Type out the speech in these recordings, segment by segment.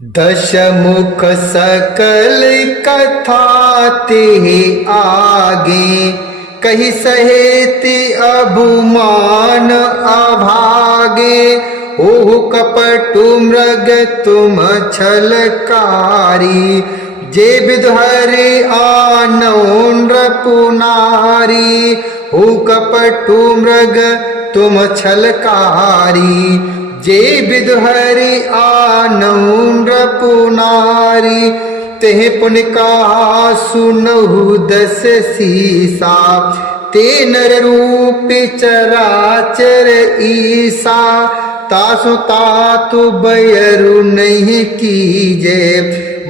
दशमुख सकल कथा ते आगे, कही सहेति अभुमान अभागे। ओह कपटु मृग तुम छलकारी, जे विधुहरि आनौ नृपुनारी। ओ कपटु मृग तुम छलकारी, जे विधुहरि आनौ नृपुनारी। तेह पुन कहा सुनहु दस सीसा, ते नर रूप चराचर ईसा। तासु तातु बयरु नहीं कीजे,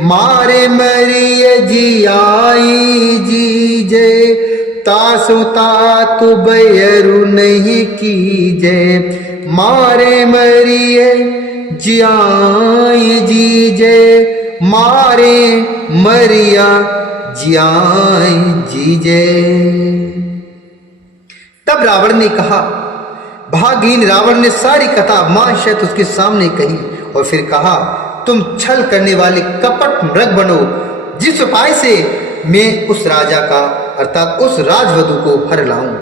मारे मरिय जियाई जीजे। तासु तातु बयरु नहीं कीजे, मारे मरिय जियाई जीजे। मारे मरिया जियाई जीजे। तब रावण ने कहा, भागीन रावण ने सारी कथा महाशय उसके सामने कही और फिर कहा, तुम छल करने वाले कपट मृग बनो, जिस उपाय से मैं उस राजा का अर्थात उस राजवधु को हर लाऊं।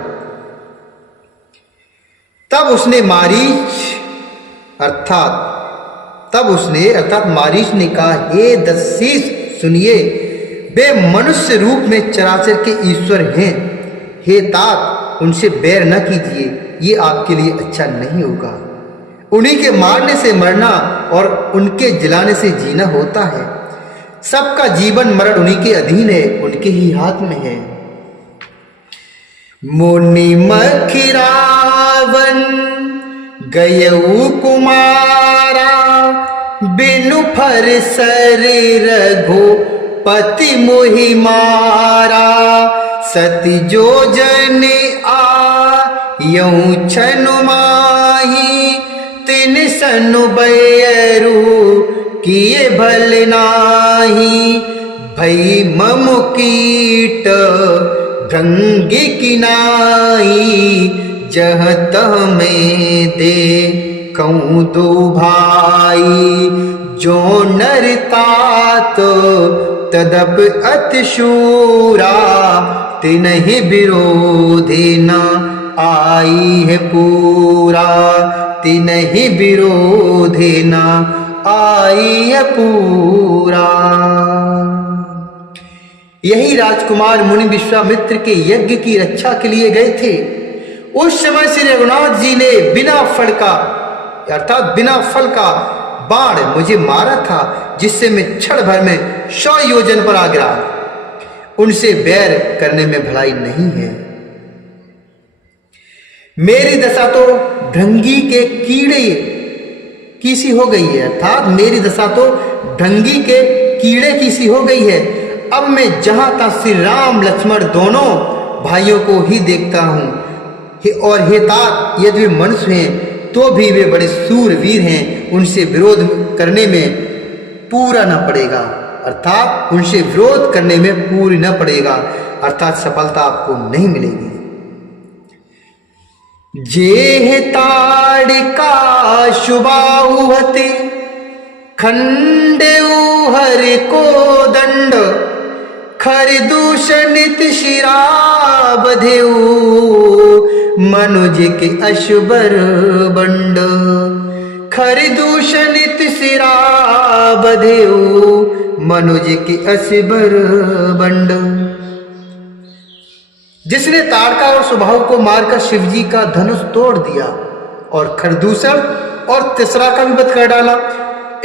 तब उसने मारीच ने कहा, हे दस्सीस सुनिए, वे मनुष्य रूप में चराचर के ईश्वर हैं। हे तात, उनसे बैर न कीजिए, ये आपके लिए अच्छा नहीं होगा। उन्हीं के मारने से मरना और उनके जलाने से जीना होता है। सबका जीवन मरण उन्हीं के अधीन है, उनके ही हाथ में है। मुनि मखिरावन गयऊ कुमारा, बिनु फर शरीर रघुपति मोहि मारा। सती जो जन आयऊ छनु माही, तिन सनु बयरु किए भल नाही। भई ममु कीट भृंगी किनाई, जह तह में दे कहूँ दो भाई। जो नर तात तदप अति शूरा, तिन्हि विरोधे न आई है पूरा। तिन्हि विरोधे न आई है पूरा। यही राजकुमार मुनि विश्वामित्र के यज्ञ की रक्षा के लिए गए थे। उस समय श्री रघुनाथ जी ने बिना फल का बाण मुझे मारा था, जिससे मैं क्षण भर में 100 योजन पर आ गिरा। उनसे बैर करने में भलाई नहीं है। मेरी दशा तो भृंगी के कीड़े की सी हो गई है, अर्थात मेरी दशा तो भृंगी के कीड़े की सी हो गई है। अब मैं जहां तक श्री राम लक्ष्मण दोनों भाइयों को ही देखता हूं। और हे तात, यदि वे मनुष्य हैं तो भी वे बड़े सूरवीर हैं, उनसे विरोध करने में पूरा न पड़ेगा, अर्थात उनसे विरोध करने में पूरी न पड़ेगा, अर्थात सफलता आपको नहीं मिलेगी। जेह ताड़िका शुभाहुहते, खंडेऊ हरि को दंड। खरि दूषणित शिरा बधेऊ, मनुज के अशुबर बंड। खरि दूषणित शिरा बधेऊ, मनुज के अशुबर बंड। जिसने ताड़का और सुबाहु को मारकर शिवजी का धनुष तोड़ दिया और खरदूषण और तीसरा का भी वध कर डाला,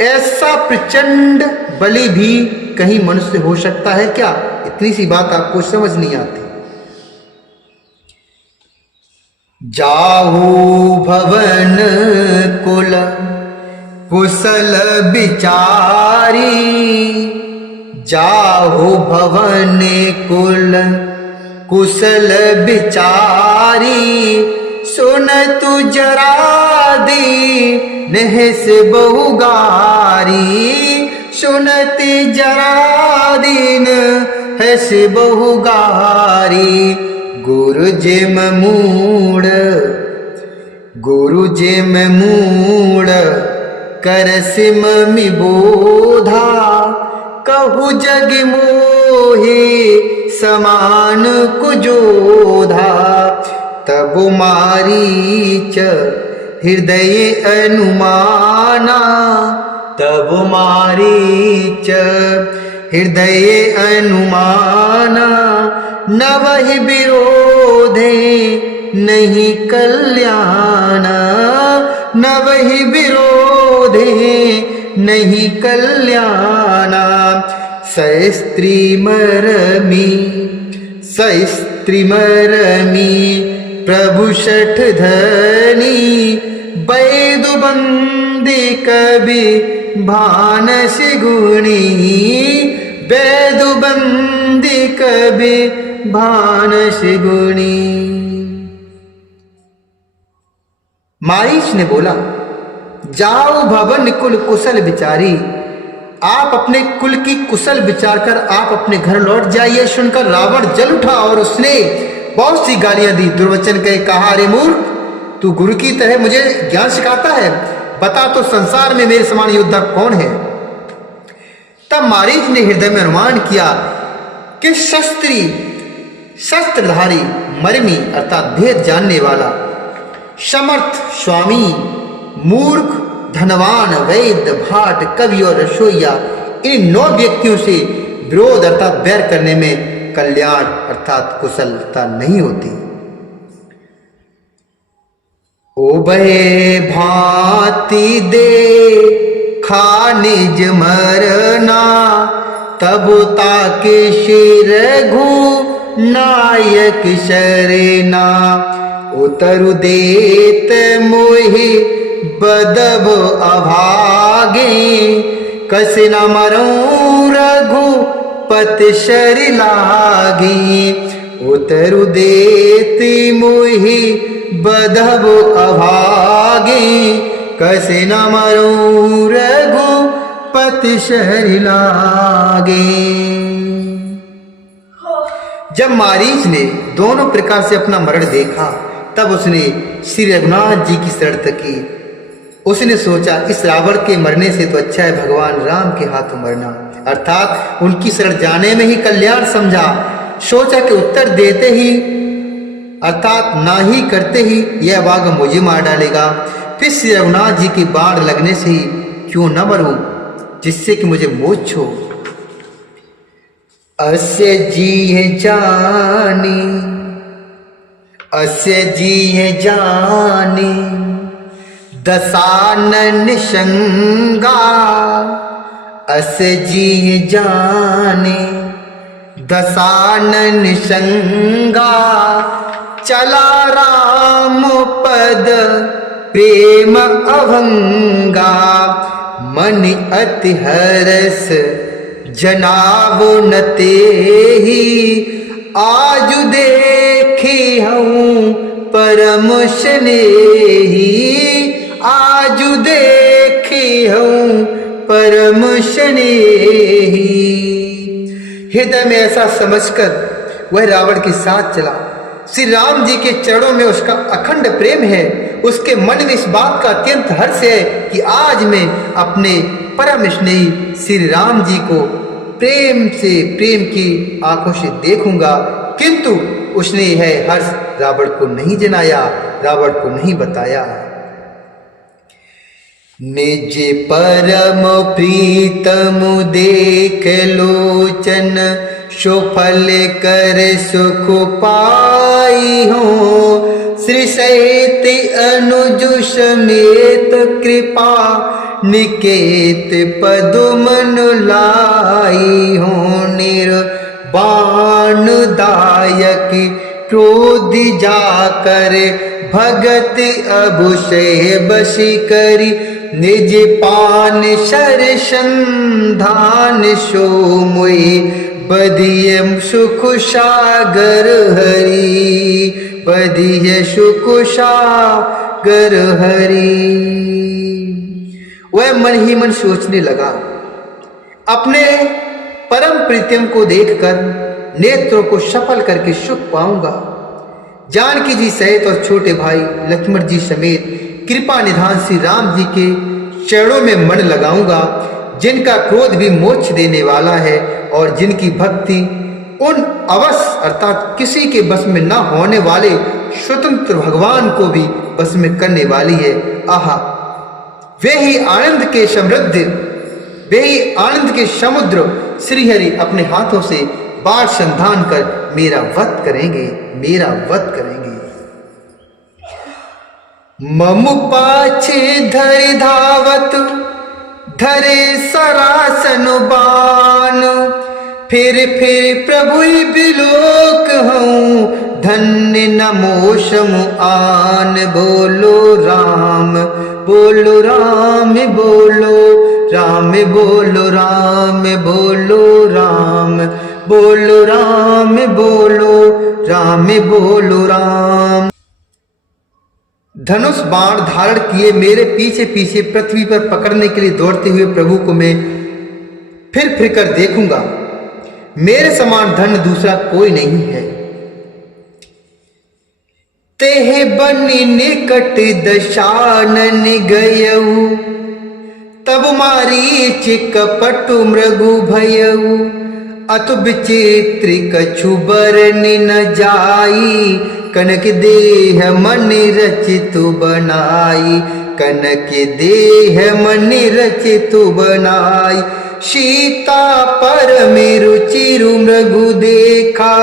ऐसा प्रचंड बलि भी कहीं मनुष्य हो सकता है क्या? इतनी सी बात आपको समझ नहीं आती। जाहू भवन कुल कुशल बिचारी, जाहू भवन कुल कुशल बिचारी। सुन तू जरा दी नहस बहुगारी, सुनती जरा दीन हस बहुगारी। गुरु जिम मूड़ करसिम मि बोधा, कहु जग मोहे समान कुजोधा। तब मारीच हृदय अनुमाना, तब मारीच हृदय अनुमाना। नवहि विरोधे नहीं कल्याण, नवहि विरोधे नहीं कल्याण। सहस्त्री मरमी, सहस्त्री मरमी प्रभु शठ धनी। बैदु बंदी कवि भानस गुणी, बैदु बंदी कवि भानस गुणी। मारीच ने बोला, जाओ भवन कुल कुशल विचारी। आप अपने कुल की कुशल विचार कर आप अपने घर लौट जाइए। सुनकर रावण जल उठा और उसने बहुत सी गालियां दी। दुर्वचन कहे, कहा, अरे मूर्ख, तू गुरु की तरह मुझे ज्ञान सिखाता है, बता तो संसार में मेरे समान योद्धा कौन है। तब मारीच ने हृदय में अनुमान किया कि शस्त्रधारी मर्मी अर्थात भेद जानने वाला, समर्थ स्वामी, मूर्ख, धनवान, वैद्य, भाट, कवि और रसोईया, इन 9 व्यक्तियों से विरोध अर्थात बैर करने में कल्याण अर्थात कुशलता नहीं होती। ओबहे भांति दे खा निज मरना, तब ताके शिर घू नायक शरेना। उतरु देत मोहि बदब अभागे, कस न मरऊं रघुपति शर लागे। उतरु देति मोहि बदब अभागे, कस न मरऊं रघुपति शर लागे। जब मारीच ने दोनों प्रकार से अपना मरण देखा, तब उसने श्री रघुनाथ जी की शरण तकी। उसने सोचा, इस रावण के मरने से तो अच्छा है भगवान राम के हाथों मरना, अर्थात उनकी शरण जाने में ही कल्याण समझा। सोचा कि उत्तर देते ही अर्थात ना ही करते ही यह बाघ मुझे मार डालेगा, फिर श्री रघुनाथ जी की बाण लगने से ही क्यों न मरूं, जिससे कि मुझे मोक्ष हो। अस्य जी जानी, अस्य जी जानी दशानन संगा। अस्य जी जाने दशानन संगा, चला राम पद प्रेम अभंगा। मन अति हरस जनाब न तेहि, आज देखी हूँ परम स्नेही। आज देखी हूँ परम स्नेही। हृदय में ऐसा समझकर वह रावण के साथ चला। श्री राम जी के चरणों में उसका अखंड प्रेम है। उसके मन में इस बात का अत्यंत हर्ष है कि आज मैं अपने परम स्नेही श्री राम जी को प्रेम से प्रेम की आंखों से देखूंगा। किंतु उसने यह हर्ष रावण को नहीं जनाया, रावण को नहीं बताया। निज परम प्रीतम देख लोचन, सुफल कर सुख पाई हो। श्री सहित अनुज समेत कृपा, निकेत पदुमन लाई हो। निर्वाण दायक क्रोध जाकर, भगत अभुषय बसी करी। निज पान शर संधान सो मोहि, बदिय सुख सागर हरि। बदिय सुख सागर हरि। वह मन ही मन सोचने लगा, अपने परम प्रीतम को देखकर नेत्रों को सफल करके सुख पाऊंगा। जानकी जी सहित और छोटे भाई लक्ष्मण जी समेत कृपा निधान श्री राम जी के चरणों में मन लगाऊंगा, जिनका क्रोध भी मोक्ष देने वाला है और जिनकी भक्ति उन अवश्य अर्थात किसी के बस में न होने वाले स्वतंत्र भगवान को भी बस में करने वाली है। आहा, वे ही आनंद के समृद्ध, वे ही आनंद के समुद्र श्रीहरि अपने हाथों से बाढ़ संधान कर मेरा वध करेंगे, मेरा वध करेंगे। ममु पाछे धरि धावत धरे सरासन बाण, फिर प्रभु बिलोक हूँ धन्य नमो शमु आन। बोलो राम बोलो राम बोलो राम बोलो राम बोलो राम बोलो राम बोलो राम बोलो राम। धनुष बाण धारण किए मेरे पीछे पीछे पृथ्वी पर पकड़ने के लिए दौड़ते हुए प्रभु को मैं फिर कर देखूंगा। मेरे समान धन्य दूसरा कोई नहीं है। तेह बनी निकट दशानन गयऊ, तब मारीच कपटु मृगु भयऊ। अतु विचित्र कछु बरनि न जाई, कनक देह मन रचितु बनाई। कनक देह मन रचितु बनाई। सीता परम रुचिरु मृगु देखा,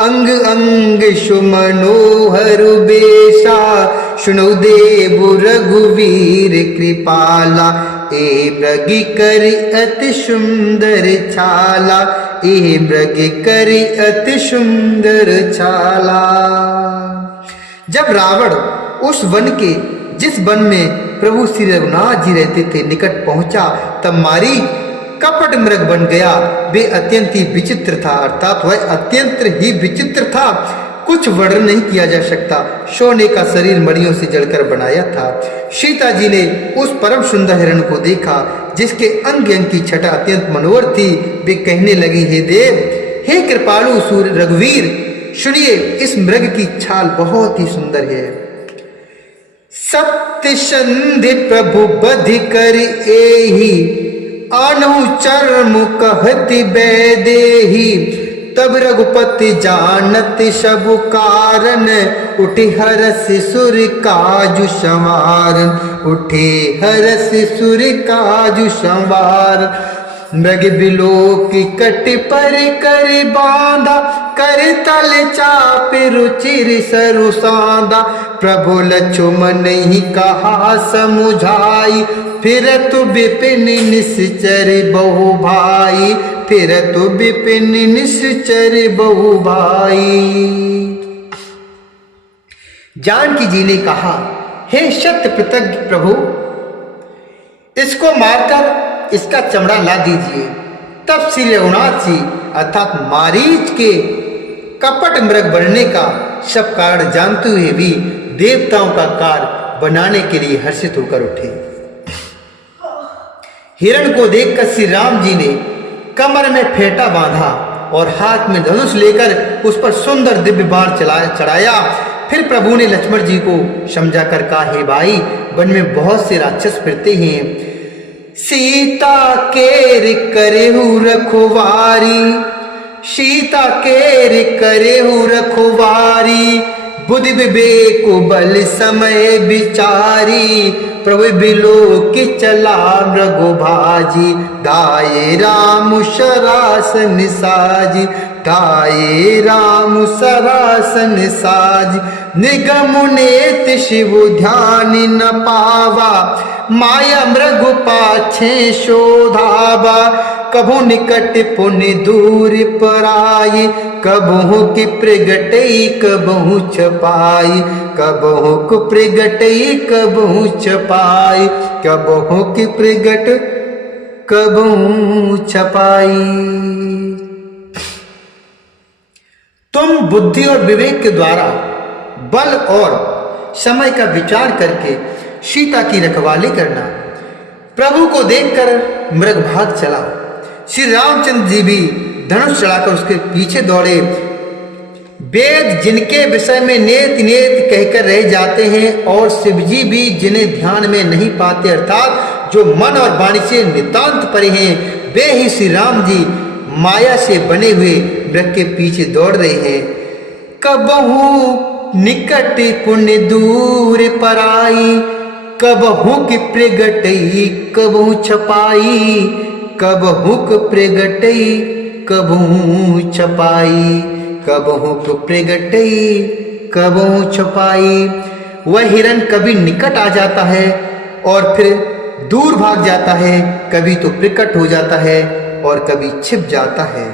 अंग अंग सुमनोहर बेशा। सुनो देव रघुवीर कृपाला, ए मृग करि अति सुंदर छाला। ए मृग करि अति सुंदर छाला। जब रावण उस वन के जिस वन में प्रभु श्री रघुनाथ जी रहते थे निकट पहुंचा, तब मारी कपट मृग बन गया। वे अत्यंत ही विचित्र था, अर्थात वह अत्यंत ही विचित्र था, कुछ वर्णन नहीं किया जा सकता। सोने का शरीर मणियों से जलकर बनाया था। सीता जी ने उस परम सुंदर हिरण को देखा जिसके अंग अंग की छटा अत्यंत मनोहर थी। वे कहने लगी, हे देव, हे कृपालु सूर्य रघुवीर, सुनिए, इस मृग की छाल बहुत ही सुंदर है। सत्य संधि प्रभु बधि कर एही, आनहु चर्म कहति बैदेही। तब रघुपति जानत सब कारण, उठे हरस सुर काजु संवार। उठे हरस सुर काजु संवार। मृग बिलोक कट पर कर बांधा, कर तल चाप रुचिर सरु साधा। प्रभु लक्ष्मण ही कहा समुझाई, फिर तु विपिन निश्चर बहु भाई। फिर तु विपिन निश्चर बहु भाई। जानकी जी ने कहा, हे सत्य कृतज्ञ प्रभु, इसको मारकर इसका चमड़ा ला दीजिए। तब श्री रघुनाथ जी अर्थात मारीच के कपट मृग बनने का सब कारण जानते हुए भी देवताओं का कार्य बनाने के लिए हर्षित होकर उठे। हिरण को देखकर श्री राम जी ने कमर में फेंटा बांधा और हाथ में धनुष लेकर उस पर सुंदर दिव्य बाण चढ़ाया। फिर प्रभु ने लक्ष्मण जी को समझाकर कहा, हे भाई, वन में बहुत से राक्षस फिरते हैं। सीता केर करेहु रखवारी, सीता केर करेहु रखवारी। बुद्धि विवेक बल समय विचारी, प्रभु बिलोक चला मृगु भाजी। दाये राम सरासन साजी, दाये राम सरासन साजी। निगम नेत शिव ध्यान न पावा, माया मृगु पाछे शोधावा। कभू निकट पुण्य दूर पराई, कबहू की प्रगटई कबहू छपाई। कबहू को प्रगटई कबहू छपाई, कबहू की प्रगट कबहू छपाई। तुम बुद्धि और विवेक के द्वारा बल और समय का विचार करके सीता की रखवाली करना। प्रभु को देखकर मृग भाग चला। श्री रामचंद्र जी भी धनुष चढ़ाकर उसके पीछे दौड़े। वेद जिनके विषय में नेत नेत कहकर रह जाते हैं और शिवजी भी जिन्हें ध्यान में नहीं पाते, अर्थात जो मन और वाणी से नितांत परे हैं, वे ही श्री राम जी माया से बने हुए मृग के पीछे दौड़ रहे हैं। कबहू निकट पुण्य दूर पराई, कबहू की प्रगटई कबहू छपाई, कबहू की प्रगटई कबहू छपाई, कबहू की प्रगटई कबहू छपाई। वह हिरण कभी निकट आ जाता है और फिर दूर भाग जाता है, कभी तो प्रकट हो जाता है और कभी छिप जाता है।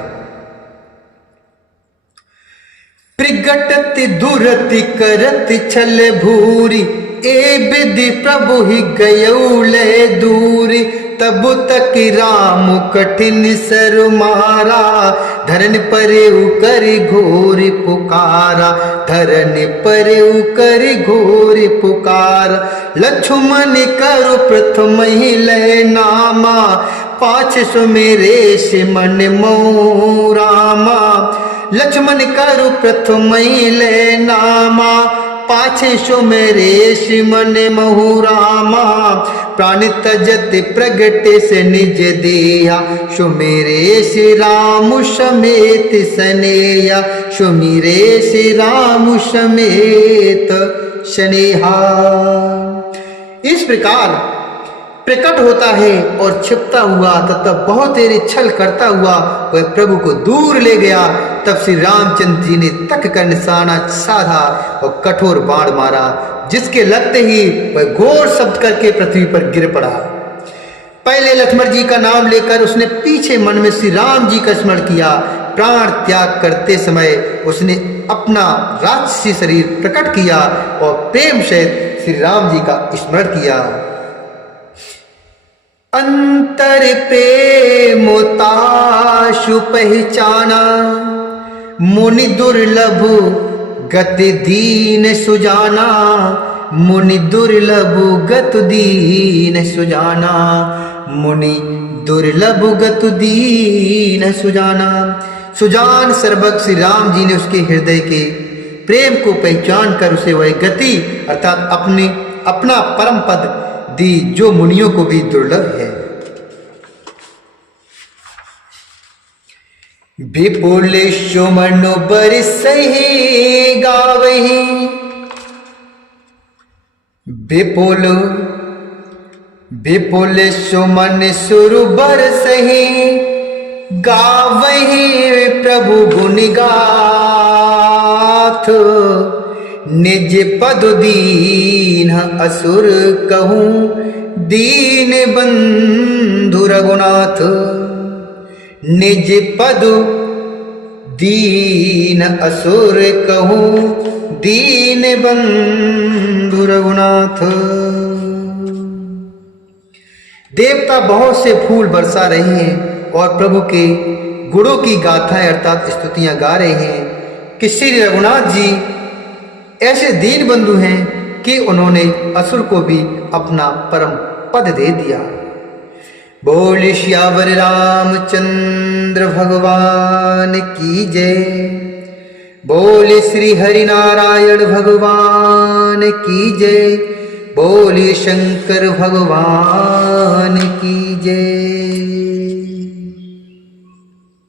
प्रगटत दुरति करत छल भूरी, ए विधि प्रभु ही गयौले दूरी, तब तक राम कठिन सर मारा, धरन परे कर घोर पुकारा, धरन परे कर घोर पुकारा। लक्ष्मण करो प्रथम ही लय नामा, पाछ सुमेरे से मन मोह रामा। लक्ष्मण करो प्रथम ही लय नामा, पाछे सुमेरे से मन मोह रामा। प्राण तजत प्रगट से निज देया, सुमेरे से राम समेत सनेया, सुमेरे से राम समेत स्नेहा। इस प्रकार प्रकट होता है और छिपता हुआ तथा बहुत देर छल करता हुआ वह प्रभु को दूर ले गया। तब श्री रामचंद्र जी ने तक कर निशाना साधा और कठोर बाण मारा, जिसके लगते ही वह घोर शब्द करके पृथ्वी पर गिर पड़ा। पहले लक्ष्मण जी का नाम लेकर उसने पीछे मन में श्री राम जी का स्मरण किया। प्राण त्याग करते समय उसने अपना राक्षसी शरीर प्रकट किया और प्रेम सहित श्री राम जी का स्मरण किया। अंतर प्रेमोताशु पहचाना, मुनि दुर्लभ गति दीन सुजाना, मुनि दुर्लभ गत दीन सुजाना, मुनि दुर्लभ गत दीन सुजाना। सुजान सर्वज्ञ श्री राम जी ने उसके हृदय के प्रेम को पहचान कर उसे वह गति अर्थात अपना परम पद दी, जो मुनियों को भी दुर्लभ है। विपुल सुमन बरसहि गावहि, विपुल विपुल सुमन सुर बरसहि गावहि, प्रभु गुण गाथ। निज पद दीन असुर कहूँ, दीन बंधु रघुनाथ। निज पद दीन असुर कहूँ, दीन बंधु रघुनाथ। देवता बहुत से फूल बरसा रहे हैं और प्रभु के गुणों की गाथाएं अर्थात स्तुतियां गा रहे हैं कि श्री रघुनाथ जी ऐसे दीन बंधु हैं कि उन्होंने असुर को भी अपना परम पद दे दिया। बोल श्यावर रामचंद्र भगवान की जय, बोल श्री हरि नारायण भगवान की जय, बोल शंकर भगवान की जय।